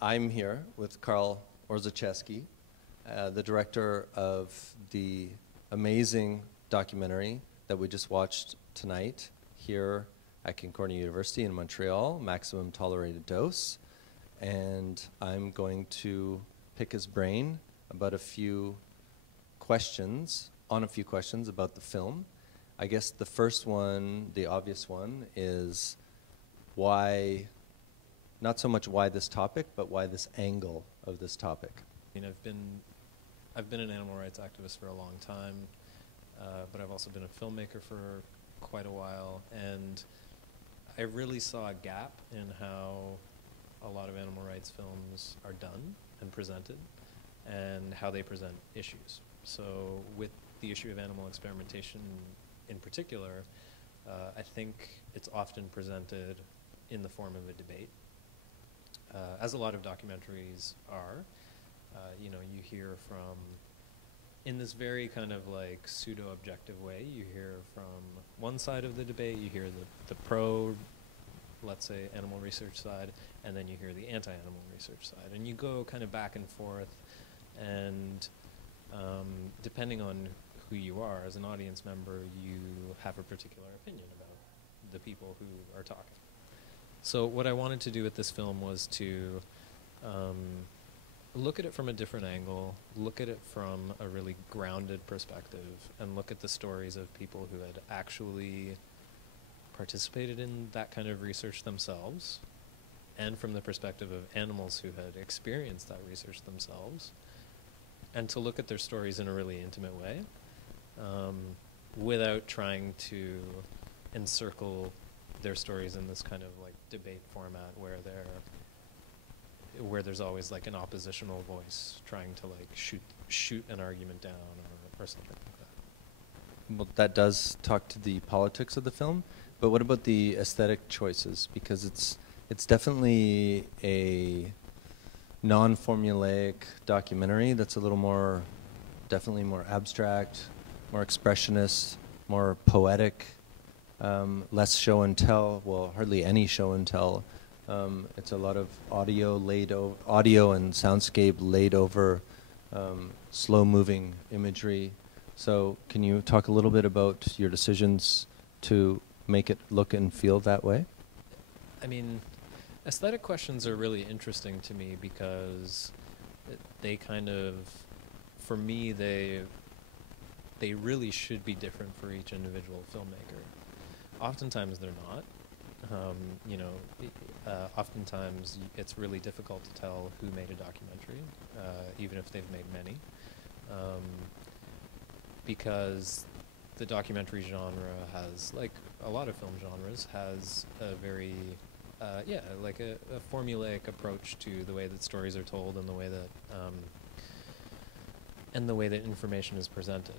I'm here with Karol Orzechowski, the director of the amazing documentary that we just watched tonight here at Concordia University in Montreal, Maximum Tolerated Dose. And I'm going to pick his brain about a few questions about the film. I guess the first one, the obvious one, is why, not so much why this topic, but why this angle of this topic. I mean, I've been an animal rights activist for a long time, but I've also been a filmmaker for quite a while, and I really saw a gap in how a lot of animal rights films are done and presented, and how they present issues. So with the issue of animal experimentation in particular, I think it's often presented in the form of a debate, as a lot of documentaries are. You know, you hear from, in this very kind of like pseudo-objective way, you hear from one side of the debate, you hear the pro, let's say, animal research side, and then you hear the anti-animal research side. And you go kind of back and forth, and depending on who you are as an audience member, you have a particular opinion about the people who are talking. So what I wanted to do with this film was to look at it from a different angle, look at it from a really grounded perspective, and look at the stories of people who had actually participated in that kind of research themselves, and from the perspective of animals who had experienced that research themselves, and to look at their stories in a really intimate way, without trying to encircle their stories in this kind of like debate format where there's always like an oppositional voice trying to like shoot an argument down or something like that. Well, that does talk to the politics of the film, but what about the aesthetic choices? Because it's definitely a non-formulaic documentary that's a little more, definitely more abstract, more expressionist, more poetic, less show and tell, well, hardly any show and tell. It's a lot of audio and soundscape laid over slow-moving imagery. So can you talk a little bit about your decisions to make it look and feel that way? I mean, aesthetic questions are really interesting to me because they kind of, for me, they really should be different for each individual filmmaker. Oftentimes they're not. You know, oftentimes it's really difficult to tell who made a documentary, even if they've made many, because the documentary genre has, like a lot of film genres, has a very, like a formulaic approach to the way that stories are told and the way that information is presented.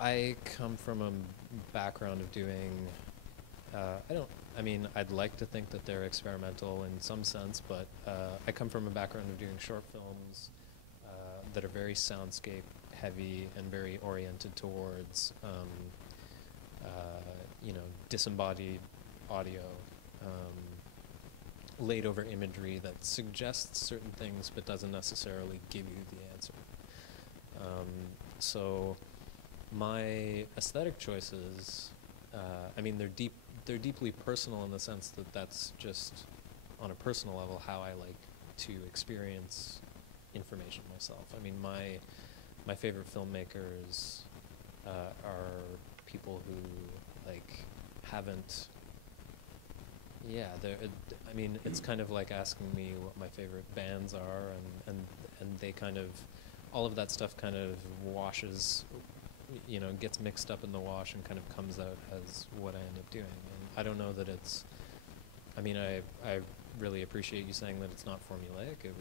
I come from a background of doing, I'd like to think that they're experimental in some sense, but I come from a background of doing short films that are very soundscape heavy and very oriented towards, you know, disembodied audio, laid over imagery that suggests certain things but doesn't necessarily give you the answer. So my aesthetic choices, I mean, they're deeply personal in the sense that that's just on a personal level how I like to experience information myself. I mean, my favorite filmmakers are people who like haven't. Yeah, I mean, it's kind of like asking me what my favorite bands are, and they kind of, all of that stuff kind of washes, you know, gets mixed up in the wash and kind of comes out as what I end up doing. And I don't know that it's, I mean, I really appreciate you saying that it's not formulaic. It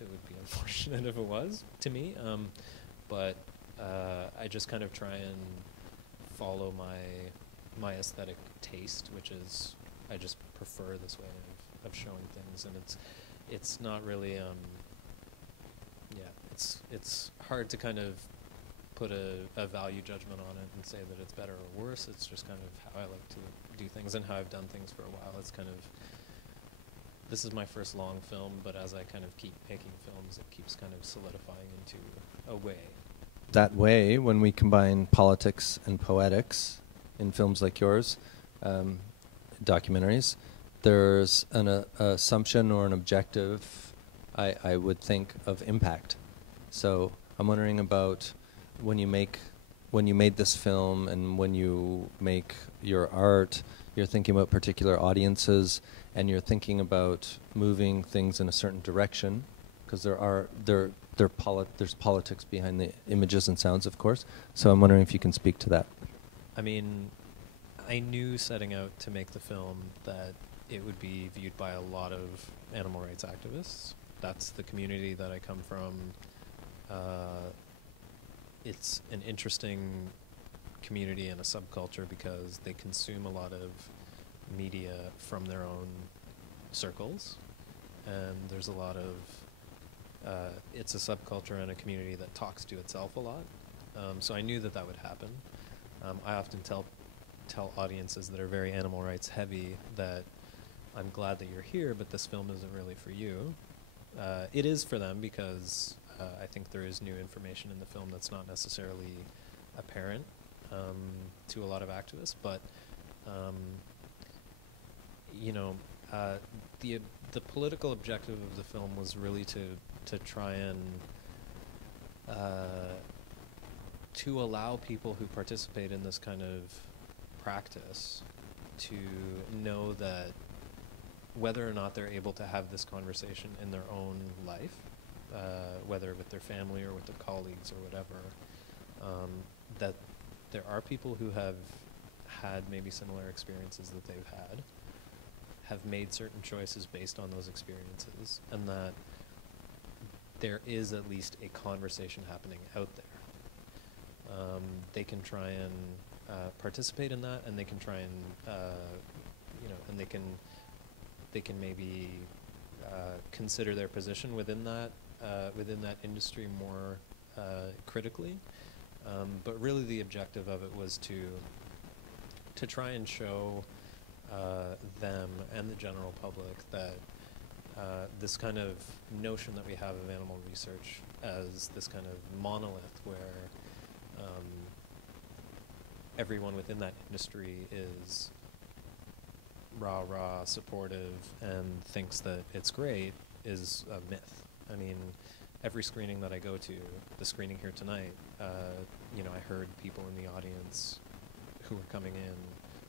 would be unfortunate if it was, to me. But I just kind of try and follow my aesthetic taste, which is, I just prefer this way of showing things, and it's not really, it's hard to kind of put a value judgment on it and say that it's better or worse. It's just kind of how I like to do things and how I've done things for a while. It's kind of, this is my first long film, but as I kind of keep making films, it keeps kind of solidifying into a way. That way, when we combine politics and poetics in films like yours, documentaries, there's an assumption or an objective, I would think, of impact. So I'm wondering about when you made this film and when you make your art, you're thinking about particular audiences and you're thinking about moving things in a certain direction, because there's politics behind the images and sounds, of course. So I'm wondering if you can speak to that. I mean, I knew setting out to make the film that it would be viewed by a lot of animal rights activists. That's the community that I come from. It's an interesting community and a subculture because they consume a lot of media from their own circles, and there's a lot of it's a subculture and a community that talks to itself a lot. So I knew that that would happen. I often tell audiences that are very animal rights heavy that I'm glad that you're here, but this film isn't really for you. It is for them because I think there is new information in the film that's not necessarily apparent to a lot of activists, but you know, the political objective of the film was really to try and to allow people who participate in this kind of practice to know that whether or not they're able to have this conversation in their own life, whether with their family or with their colleagues or whatever, that there are people who have had maybe similar experiences that they've had, have made certain choices based on those experiences, and that there is at least a conversation happening out there. They can try and participate in that, and they can try and and they can maybe consider their position within that industry more critically. But really, the objective of it was to try and show them and the general public that this kind of notion that we have of animal research as this kind of monolith where everyone within that industry is rah-rah supportive and thinks that it's great is a myth. I mean, every screening that I go to, the screening here tonight, I heard people in the audience who were coming in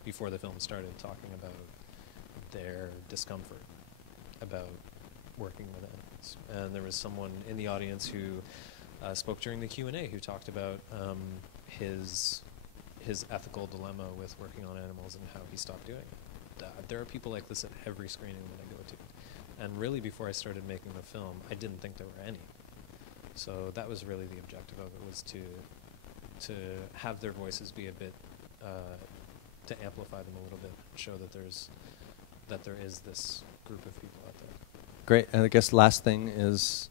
before the film started talking about their discomfort about working with animals. And there was someone in the audience who spoke during the Q&A who talked about his ethical dilemma with working on animals and how he stopped doing it. There are people like this at every screening that I go to. And really, before I started making the film, I didn't think there were any. So that was really the objective of it, was to have their voices be a bit, to amplify them a little bit, show that there is this group of people out there. Great. And I guess last thing is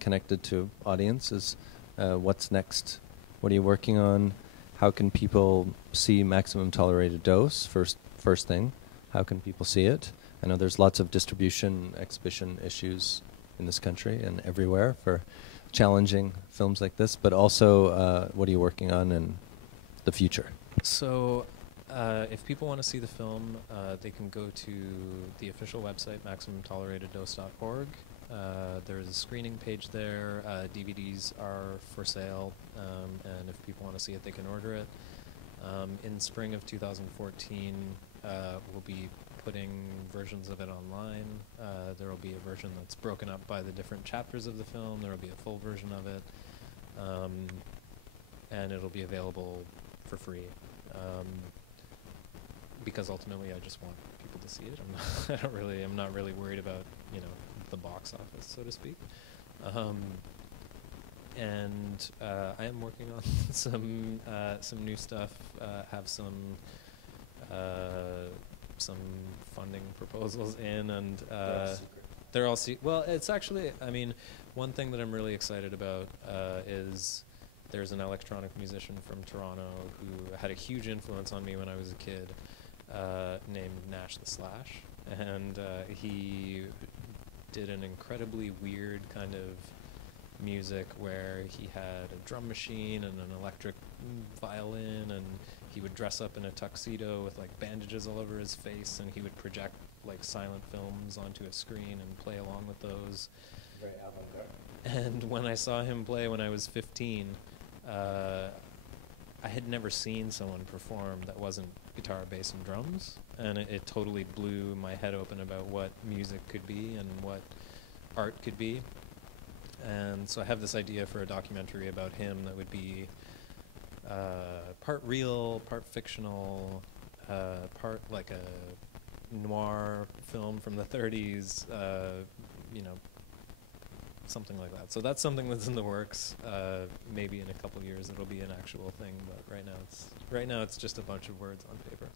connected to audience is what's next? What are you working on? How can people see Maximum Tolerated Dose? First thing, how can people see it? I know there's lots of distribution, exhibition issues in this country and everywhere for challenging films like this, but also what are you working on in the future? So if people want to see the film, they can go to the official website, MaximumToleratedDose.org. There's a screening page there. DVDs are for sale, and if people want to see it, they can order it. In spring of 2014, we'll be putting versions of it online. There will be a version that's broken up by the different chapters of the film. There will be a full version of it, and it'll be available for free. Because ultimately, I just want people to see it. I'm not really worried about the box office, so to speak. And I am working on some new stuff. Have some funding proposals in, and they're all well. It's actually, I mean, one thing that I'm really excited about is there's an electronic musician from Toronto who had a huge influence on me when I was a kid, named Nash the Slash, and he did an incredibly weird kind of music where he had a drum machine and an electric violin, and he would dress up in a tuxedo with like bandages all over his face, and he would project like silent films onto a screen and play along with those. Very avant-garde. And when I saw him play when I was 15, I had never seen someone perform that wasn't guitar, bass, and drums, and it totally blew my head open about what music could be and what art could be. And so I have this idea for a documentary about him that would be part real, part fictional, part like a noir film from the 30s, you know, something like that. So that's something that's in the works. Maybe in a couple years it'll be an actual thing, but right now it's just a bunch of words on paper.